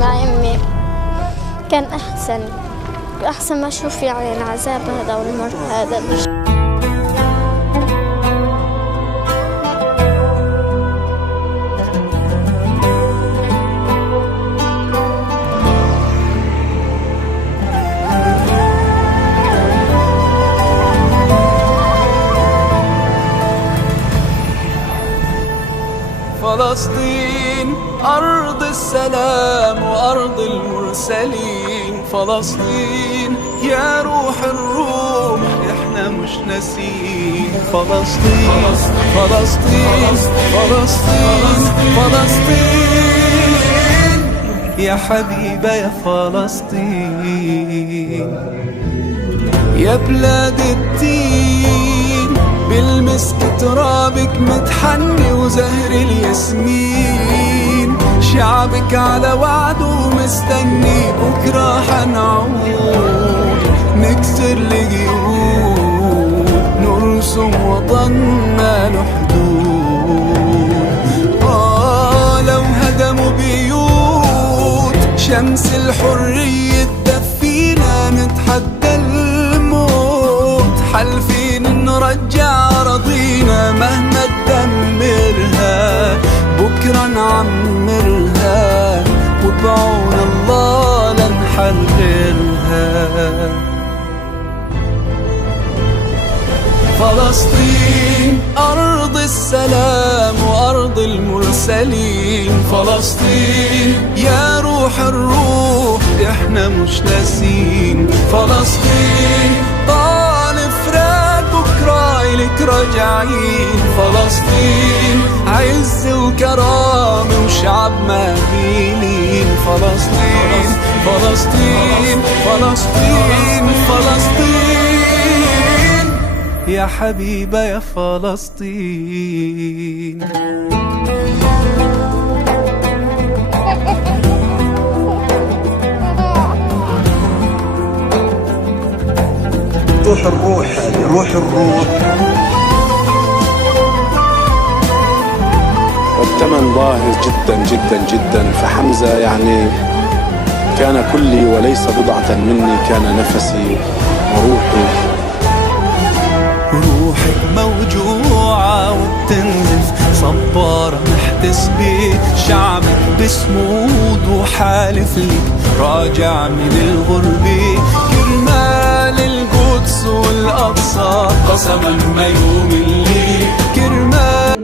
مع أمي كان أحسن ما أشوف يعني العذاب هذا والمر هذا. فلسطين أرض السلام وأرض المرسلين. فلسطين يا روح الروح إحنا مش ناسين. فلسطين فلسطين فلسطين فلسطين يا حبيبة يا فلسطين. يا بلاد الدين بالمسك ترابك متحني وزهر الياسمين. شعبك على وعده مستني بكرة حنعود نكسر الجيود نرسم وطننا له حدود. لو هدموا بيوت شمس الحرية تدفينا نتحدى الموت حالفين نرجع أراضينا مهما تدمرها بكرة نعمرها وبعون الله لنحررها. فلسطين أرض السلام وأرض المرسلين. فلسطين يا روح الروح إحنا مش ناسين. فلسطين طال فراق بكرة إلك راجعين. فلسطين عز وكرامة وشعب مهينين. فلسطين فلسطين فلسطين فلسطين يا حبيبة يا فلسطين. روح الروح هذه روح الروح. والثمن باهظ جدا جدا جدا. فحمزة يعني كان كلي وليس بضعة مني، كان نفسي وروحي. روحك موجوعة وبتنزف صبارة محتسبة. شعبك بسمود وحالف لك راجع من الغربة. كرمال القدس والأقصى قسما ما يملي. كرمال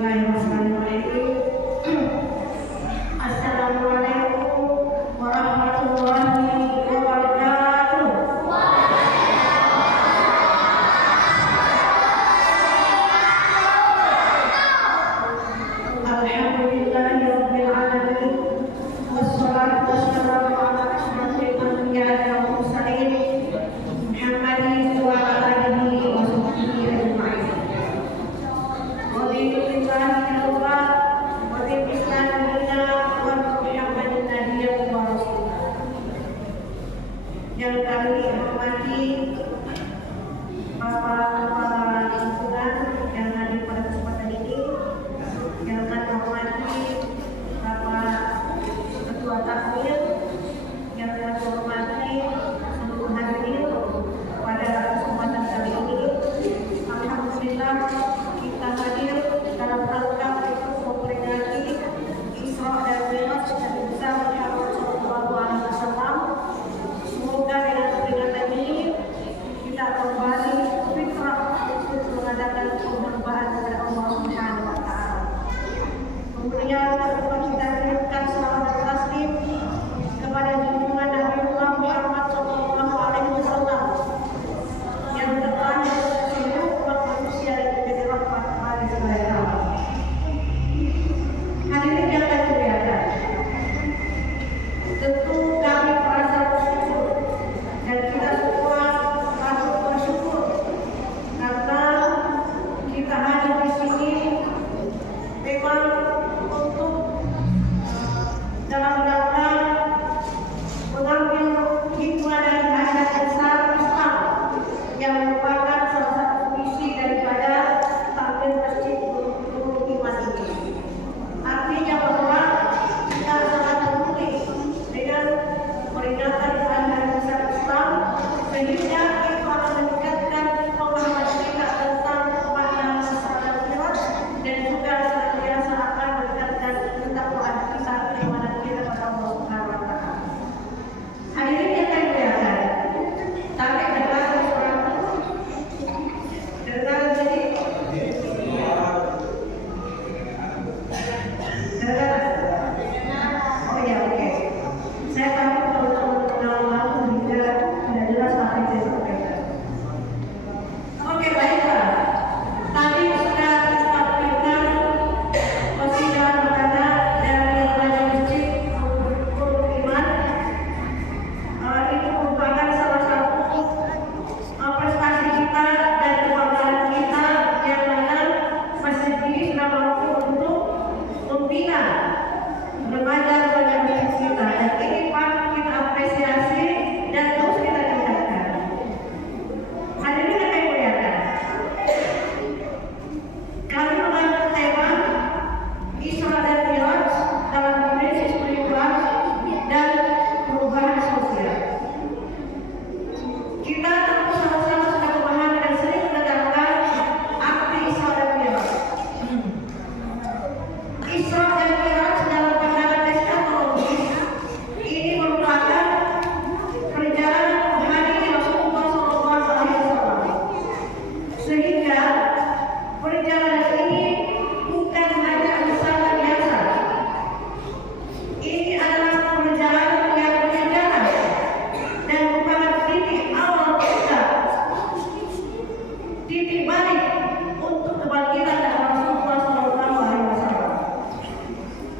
kebangkitan dari Rasulullah SAW.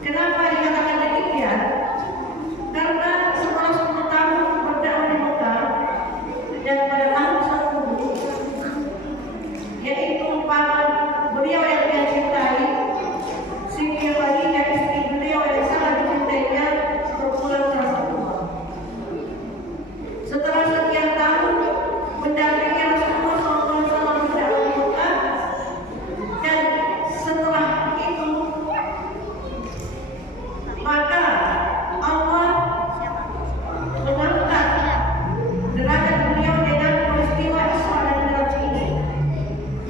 Kenapa dikatakan demikian? Karena setelah 10 tahun berdakwah di Mekah dan pada tahun 10, yaitu para beliau yang dia cintai, Siti Khadijah istri beliau yang sangat dicintainya berpulang ke Rasulullah. Setelah sekian tahun mendampingi Rasulullah SAW berdakwah di Mekah, dan setelah itu maka Allah mengangkat derajat beliau dengan peristiwa Isra dan Mi'raj ini,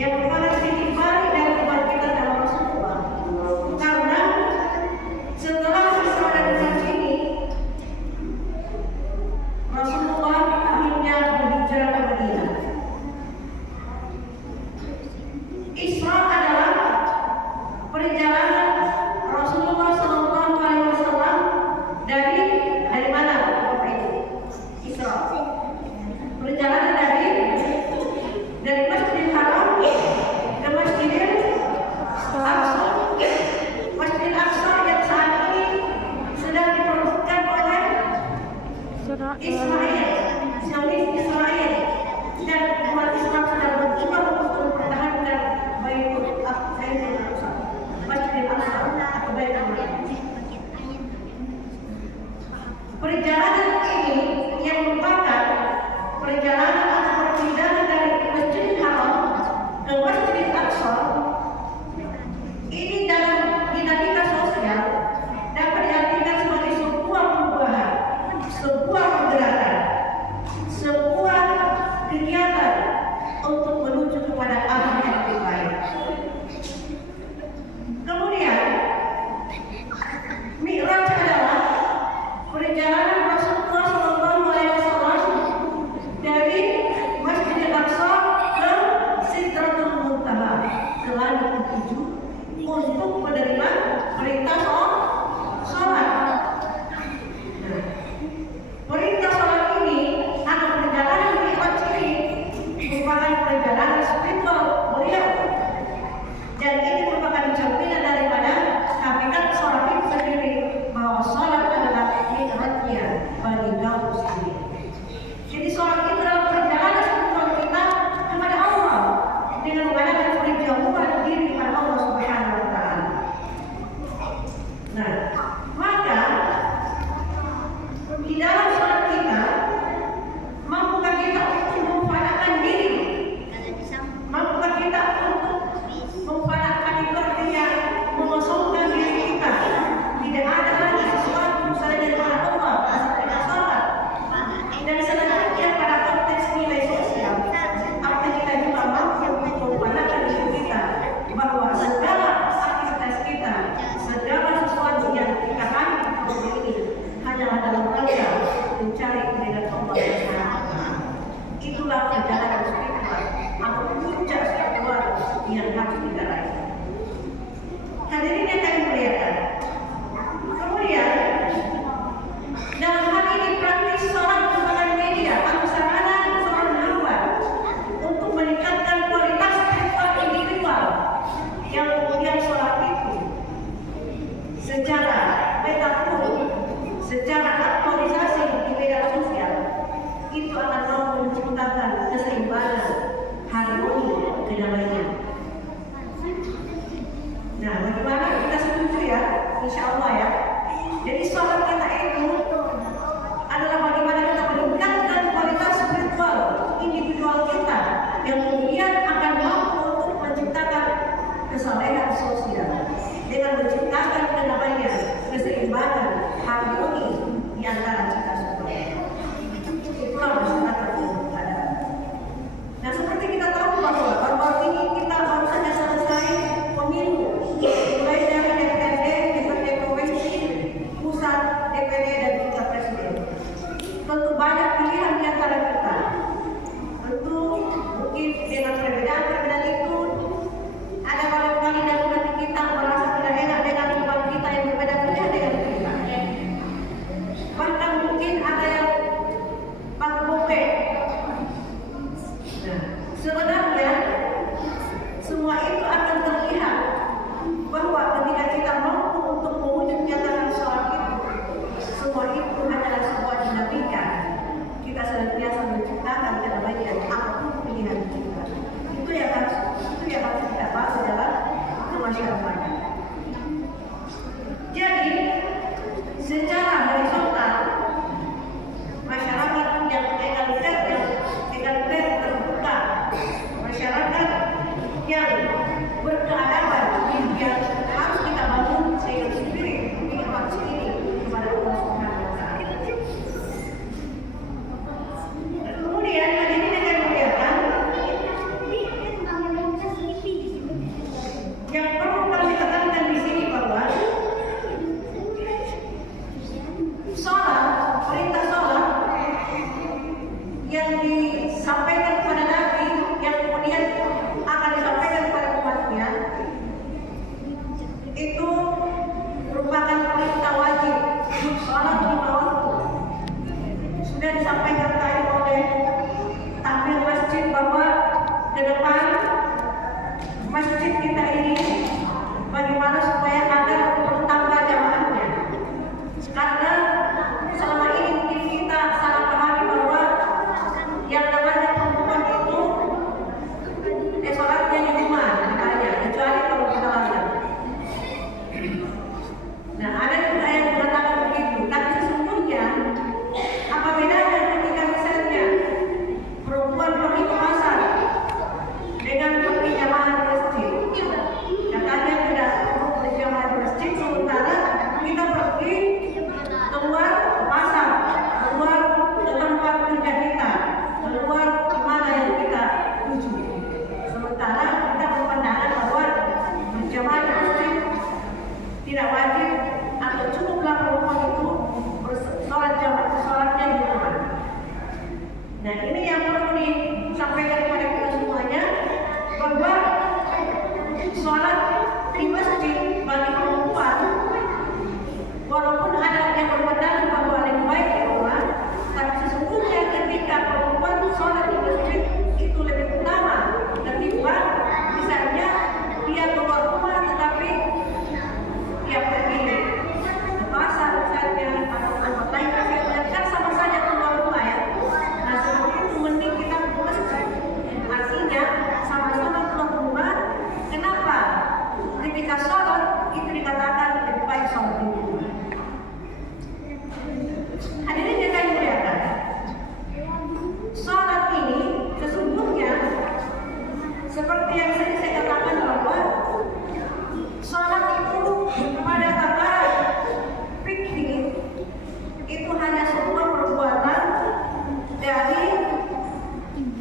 yang merupakan titik balik dari kebangkitan dalam Rasulullah. Karena setelah Isra dan Mi'raj ini, Rasulullah akhirnya berhijrah ke Madinah. Isra adalah perjalanan Rasulullah SAW dari mana? Bapak Ibu? Isra. Perjalanan dari Masjidil Haram ke Masjidil Aqsa. Masjidil Aqsa yang saat ini sedang diperebutkan oleh Israel, Zionis Israel, dan umat Islam sedang berjuang untuk mempertahankan Baitul Aqsa, Masjidil Aqsa atau Baitul Maqdis. Perjalanan ini yang merupakan perjalanan atau perpindahan dari Masjidil Haram ke Masjidil Aqsa ini dalam dinamika sosial dapat diartikan sebagai sebuah perubahan, sebuah pergerakan, sebuah kegiatan untuk menuju kepada arah yang lebih baik. Kemudian Mi'raj adalah perjalanan Rasulullah SAW dari Masjidil Aqsa ke Sidratul Muntaha, ke langit ketujuh, untuk menerima perintah sholat. Perintah sholat ini atau perjalanan Mi'raj ini merupakan perjalanan spiritual beliau, dan ini merupakan cerminan daripada hakikat sholat itu sendiri, bahwa sholat adalah mi'rajnya bagi kaum muslimin. Jadi sholat itu adalah perjalanan spiritual kita kepada Allah dengan mengadakan perjauhan diri kepada Allah Subhanahu wa Ta'ala. Nah, maka di dalam sholat kita, mampukah kita untuk memfanakan diri? Mampukah kita untuk memfanakan itu artinya mengosongkan diri kita? Tidak ada lagi sesuatu selain daripada Allah, seperti sholat. Dan selanjutnya pada konteks nilai sosial, apa kita juga mampu memfanakan diri kita, bahwa segala aktivitas kita, segala sesuatu yang kita lakukan ini hanyalah dalam rangka mencari keridhaan Allah Subhanahu wa Ta'ala. Itulah perjalanan spiritual atau puncak spiritual yang harus kita raih. Hadirin yang kami muliakan. Kemudian dalam hal ini praktis sholat merupakan media atau sarana seorang hamba untuk meningkatkan kualitas spiritual individual, yang kemudian sholat itu secara metafor, secara aktualisasi di media sosial itu akan mampu menciptakan keseimbangan, harmoni, kedamaian. Nah, bagaimana kita setuju ya? Insya Allah ya. Jadi sholat kita itu adalah bagaimana kita meningkatkan kualitas spiritual individual kita, yang kemudian akan mampu untuk menciptakan kesalehan sosial dengan menciptakan kedamaian, keseimbangan, harmoni di antara kita semua. Itulah masyarakat yang ada. Nah, seperti kita tahu bahwa baru-baru ini kita baru saja selesai pemilu, mulai masyarakat. Jadi secara horizontal masyarakat yang egaliter terbuka, masyarakat yang berkeadaban yang harus kita bangun sehingga spirit bangsa ini kepada Allah Subhanahu wa Ta'ala. Kemudian hadirin akan melihatkan yang perlu kami tekankan di sini bahwa perintah sholat yang disampaikan kepada Nabi yang kemudian akan disampaikan kepada umatnya itu merupakan perintah wajib. Sholat 5 waktu sudah disampaikan tadi oleh takmir masjid bahwa ke depan masjid kita ini bagaimana supaya agar bertambah jamaahnya, karena selama ini mungkin kita salah pahami bahwa yang namanya perempuan itu sholatnya di rumah makanya, kecuali kalau kita lalai. Nah, ada juga yang mengatakan begitu, tapi sesungguhnya apa bedanya ketika misalnya perempuan pergi ke pasar dengan pergi jamaah di masjid? Katanya tidak perlu berjamaah di masjid, sementara kita pergi keluar ke pasar, keluar ke tempat kerja kita, keluar ke mana yang kita tuju. Sementara kita berpandangan bahwa berjamaah di masjid tidak wajib atau cukuplah perempuan itu sholatnya di rumah. Nah, ini yang perlu disampaikan kepada kita semuanya bahwa sholat di masjid bagi perempuan walaupun ada yang berpendapat bahwa lebih baik di rumah, tapi sesungguhnya ketika perempuan sholat di masjid itu lebih utama ketimbang misalnya dia keluar rumah tetapi dia pergi ke pasar misalnya atau tempat lain kan sama saja keluar rumah ya. Nah, seperti itu mending kita ke masjid, artinya sama-sama keluar rumah. Kenapa ketika sholat itu dikatakan lebih baik sholat di rumah? Hadirin yang saya muliakan, sholat ini sesungguhnya seperti yang saya katakan bahwa sholat itu pada tataran fikih itu hanya sebuah perbuatan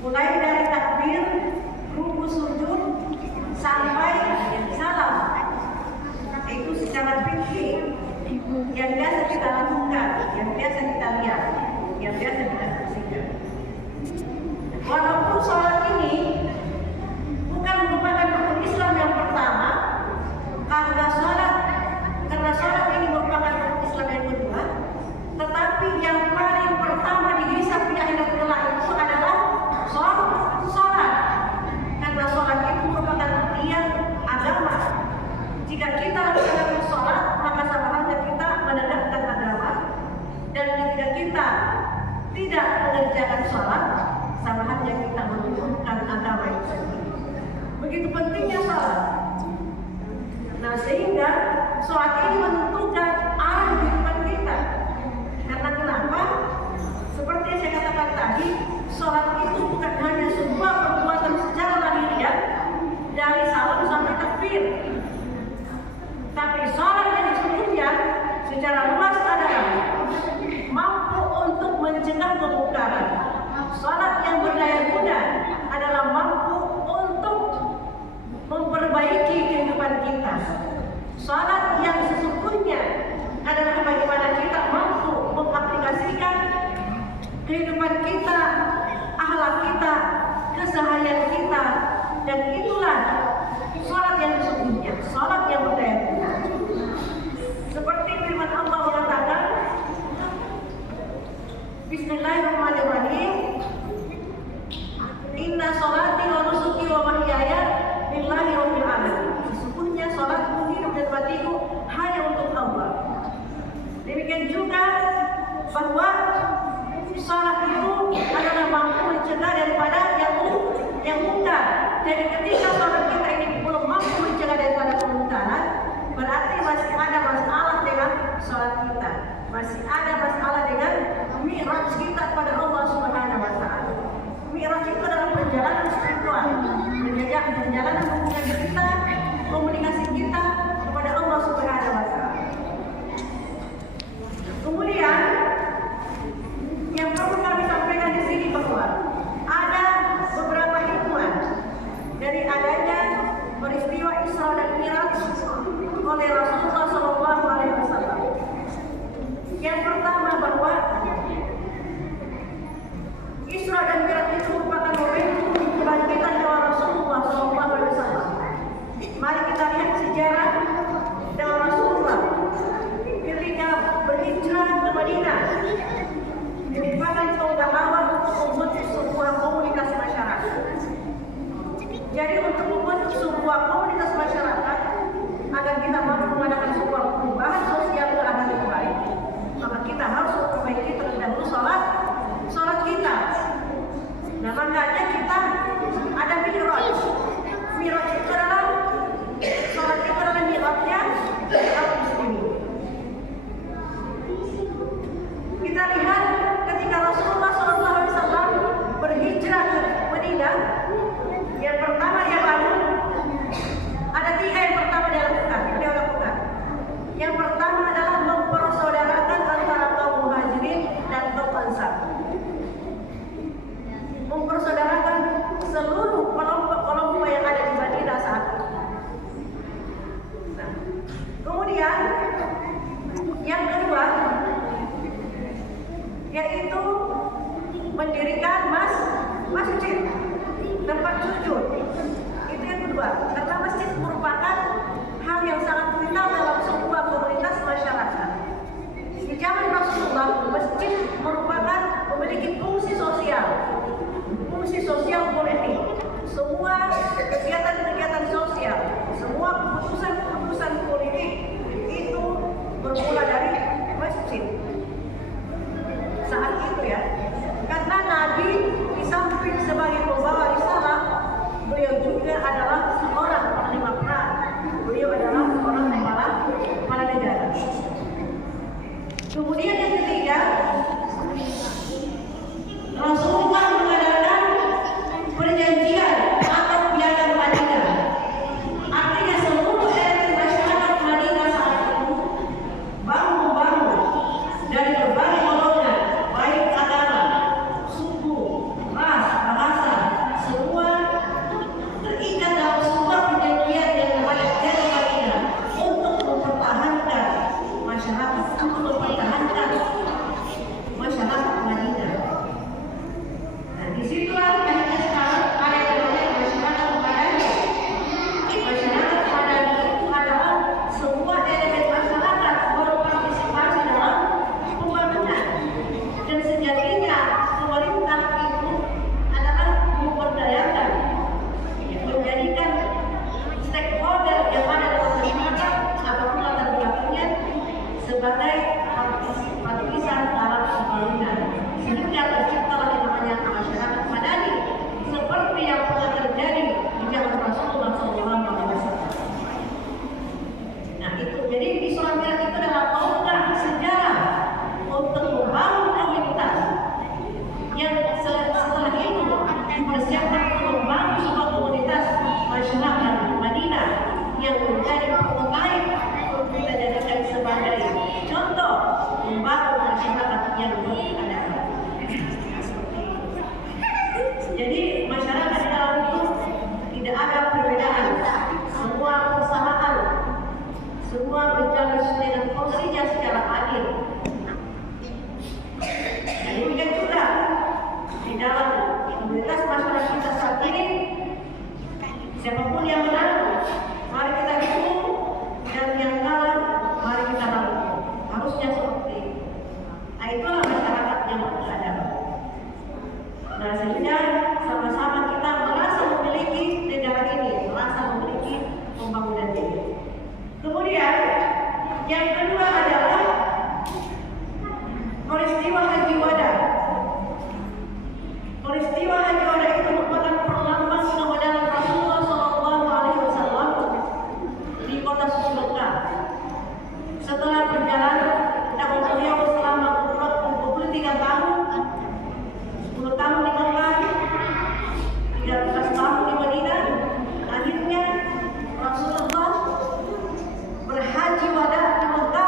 mulai dari takbir, ruku, sujud sampai salam. Itu secara fikih yang biasa kita lakukan, yang biasa kita lihat, yang biasa kita saksikan. Walaupun sholat ini bukan merupakan rukun Islam yang pertama, karena sholat ini merupakan rukun Islam yang kedua, tetapi yang paling pertama dihisab di akhirat kelak itu adalah sholat. Karena sholat itu merupakan tiang agama. Jika kita lakukan sholat, maka sama halnya kita menegakkan agama, dan ketika kita tidak mengerjakan sholat, sama halnya kita menunjukkan agama itu sendiri. Begitu pentingnya sholat. Nah, sehingga sholat ini menentukan arah kehidupan kita. Karena kenapa? Seperti yang saya katakan tadi, sholat itu bukan hanya sebuah perbuatan secara lahiriah dari salam sampai takbir, tapi sholat yang sesungguhnya secara luas adalah mampu untuk mencegah kemungkaran. Sholat yang berdaya guna adalah mampu untuk memperbaiki kehidupan kita. Sholat yang sesungguhnya adalah bagaimana kita mampu mengaplikasikan kehidupan kita, akhlak kita, keseharian kita, dan itulah sholat yang sesungguhnya, sholat yang berdaya guna. Seperti firman Allah mengatakan, Bismillahirrahmanirrahim, Inna sholati wa nusuki wa mahyaya lillahi rabbil alamin. Sesungguhnya sholatku, hidup dan matiku hanya untuk Allah. Demikian juga bahwa sholat itu adalah mampu mencegah daripada yang mungkar. Jadi ketika sholat kita ini belum mampu mencegah daripada kemungkaran, mari kita lihat sejarah dalam Rasulullah ketika berhijrah ke Madinah. Merupakan tonggak awal untuk membentuk sebuah komunitas masyarakat. Jadi untuk membentuk sebuah komunitas masyarakat agar kita mampu mengadakan sebuah perubahan sosial ke arah yang baik, maka kita harus memperbaiki terlebih dahulu sholat kita. Nah, makanya kita ada mi'raj. Mi'raj itu adalah sholat itu adalah mi'rajnya kaum muslimin. Kita lihat ketika Rasulullah SAW berhijrah ke Madinah, yang pertama dia bangun, ada 3 yang pertama dia lakukan. Yang pertama adalah mempersaudarakan antara kaum muhajirin dan kaum ansar. Mempersaudarakan seluruh kelompok-kelompok yang ada di Madinah saat itu. Nah, kemudian yang kedua yaitu mendirikan masjid, tempat sujud. Itu yang kedua, karena masjid merupakan hal yang sangat vital dalam sebuah komunitas masyarakat. Di zaman Rasulullah, masjid merupakan memiliki fungsi sosial politik. Semua kegiatan-kegiatan sosial, semua keputusan-keputusan politik itu bermula dari masjid. Saat itu ya, karena Nabi di samping sebagai pembawa risalah, beliau juga adalah seorang panglima perang. Beliau adalah seorang kepala negara. Kemudian yang ketiga, Rasulullah mengadakan perjanjian atau piagam Madinah. Artinya seluruh elemen masyarakat Madinah saat itu bangun dari berbagai golongan, baik agama, suku, ras, bahasa, semua terikat dalam sebuah perjanjian yang namanya Piagam Madinah untuk mempertahankan masyarakat Madinah. Nah, disitulah akhirnya sekarang ada yang namanya masyarakat Madani. Masyarakat Madani itu adalah semua elemen masyarakat berpartisipasi dalam pembangunan. Dan sejatinya pemerintah itu adalah memberdayakan, menjadikan stakeholder yang ada dalam masyarakat apapun latar belakangnya sebagai partisan dalam pembangunan, sehingga terciptalah yang namanya masyarakat Madani seperti yang pernah terjadi di zaman Rasulullah SAW. Nah itu, jadi di Surat Mi'raj itu adalah tonggak sejarah untuk membangun komunitas yang setelah itu dipersiapkan untuk membangun sebuah komunitas masyarakat Madinah yang menjadi prototipe untuk kita jadikan sebagai contoh membangun masyarakat yang beradab. Jadi masyarakat di dalam itu tidak ada perbedaan, semua bersamaan, semua berjalan dengan porsinya secara adil. Demikian juga di dalam komunitas masyarakat kita saat ini, siapapun yang menang, mari kita dukung, dan yang kalah, mari kita lawan. Harusnya seperti itu. Nah, itulah masyarakat yang beradab. Nah, sehingga sama-sama kita merasa memiliki negara ini, merasa memiliki pembangunan ini. Kemudian yang kedua adalah peristiwa Haji Wada. Peristiwa Haji Wada itu merupakan perlambang kebenaran Rasulullah SAW di kota suci Mekah. Setelah berjalan dakwah beliau selama 23 tahun, 10 tahun di Mekah, 13 tahun di Madinah, akhirnya Rasulullah berhaji wada di Mekah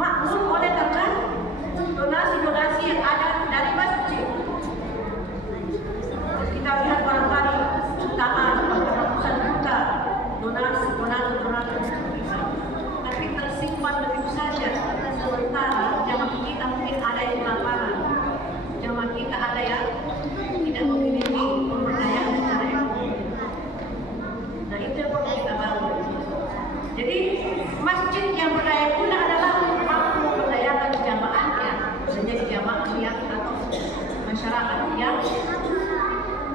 maklum oleh karena donasi-donasi yang ada dari masjid. Kita lihat barangkali jutaan, ratusan juta donasi, donatur. Tapi tersimpan begitu saja. Sementara jamaah kita mungkin ada yang kelaparan, jamaah kita ada yang tidak memiliki pemberdayaan secara ekonomi. Nah itu yang perlu kita bangun. Jadi masjid yang berdaya guna adalah mampu memberdayakan jamaahnya menjadi jamaah yang atau masyarakat yang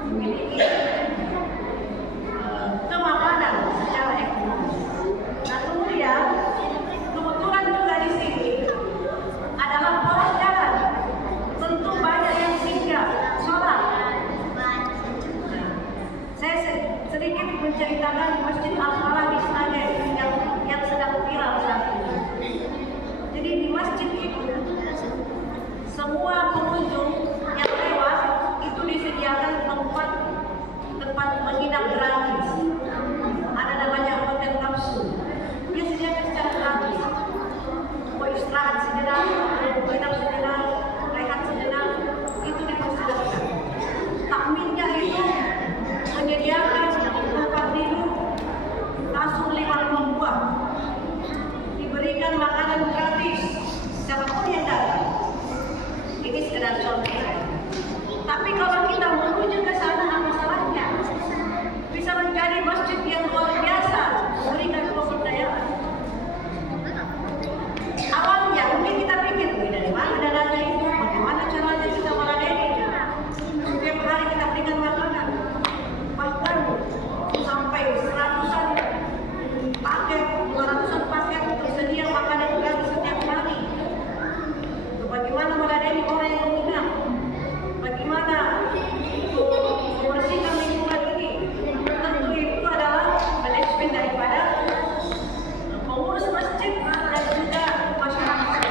memiliki kemapanan secara ekonomi. Nah kemudian kebetulan juga di sini adalah poros jalan. Tentu banyak yang singgah sholat. Nah, saya sedikit menceritakan Masjid Al-Falah di Sragen yang sedang viral saat ini. Jadi di masjid itu semua pengunjung yang lewat itu disediakan tempat menginap gratis. Ada namanya hotel kapsul. Dia sediakan secara gratis. Mau istirahat sejenak, menginap sejenak, rehat sejenak, itu dipersilakan. Takminnya itu menyediakan tempat tidur langsung 5 buah. Diberikan makanan gratis siapapun yang datang. Ini sekedar contoh. Tapi kalau kita menuju ke sana apa salahnya? Bisa menjadi masjid yang luar biasa, memberikan pemberdayaan. Awalnya mungkin kita pikir dari mana dananya itu, bagaimana caranya kita meladeni. Setiap hari kita berikan makanan, bahkan sampai 100-an paket, 200-an paket tersedia makanan gratis setiap hari. Bagaimana meladeni orang yang menginap? Bagaimana membersihkan lingkungan ini? Tentu itu adalah manajemen daripada pengurus masjid dan juga masyarakat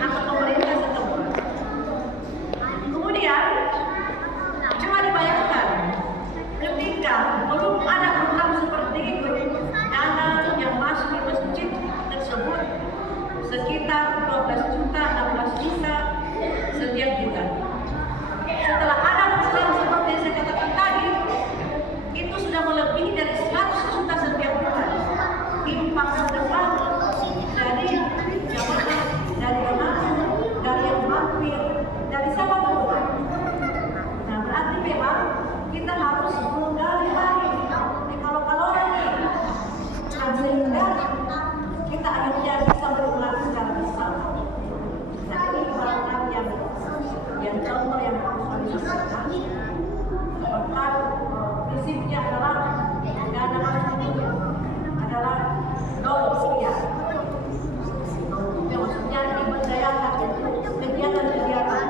atau pemerintah setempat. Kemudian coba dibayangkan ketika belum ada program seperti itu, dana yang masuk di masjid tersebut sekitar 12 juta, 16 juta setiap bulan. Setelah ada program seperti yang saya katakan tadi, itu sudah melebihi dari 100 juta setiap bulan. Impak sedekah dari jamaah, dari donatur, dari yang mampir, dari siapapun. Nah berarti memang kita harus menggali lagi kalau ini. Nah sehingga kita akhirnya bisa berulang secara besar. Nah ini barangkali yang contoh yang harus dilakukan. Bahkan prinsipnya adalah dana masuk itu adalah 0 rupiah. Maksudnya diberdayakan kegiatan-kegiatan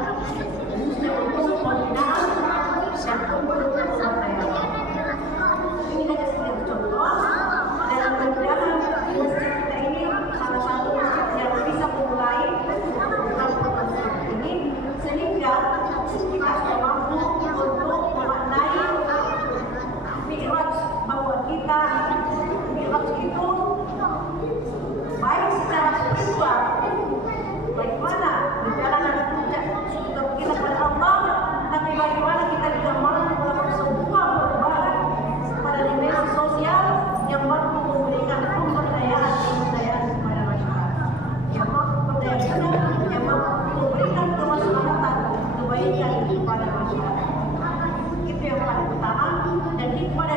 khususnya untuk pembinaan dan untuk pemberdayaan. Ini hanya sedikit contoh dalam mudah-mudahan masjid kita ini salah satu masjid yang bisa memulai program seperti ini sehingga kita sudah mampu untuk memaknai mi'raj bahwa kita mi'raj itu baik secara spiritual, bagaimana perjalanan puncak kita kepada Allah, tapi bagaimana kita juga mampu melakukan sebuah perubahan pada dimensi sosial yang mampu memberikan pemberdayaan kepada masyarakat, yang mampu berdaya, yang mampu memberikan kemaslahatan, kebaikan kepada masyarakat. Itu yang paling utama dan hikmah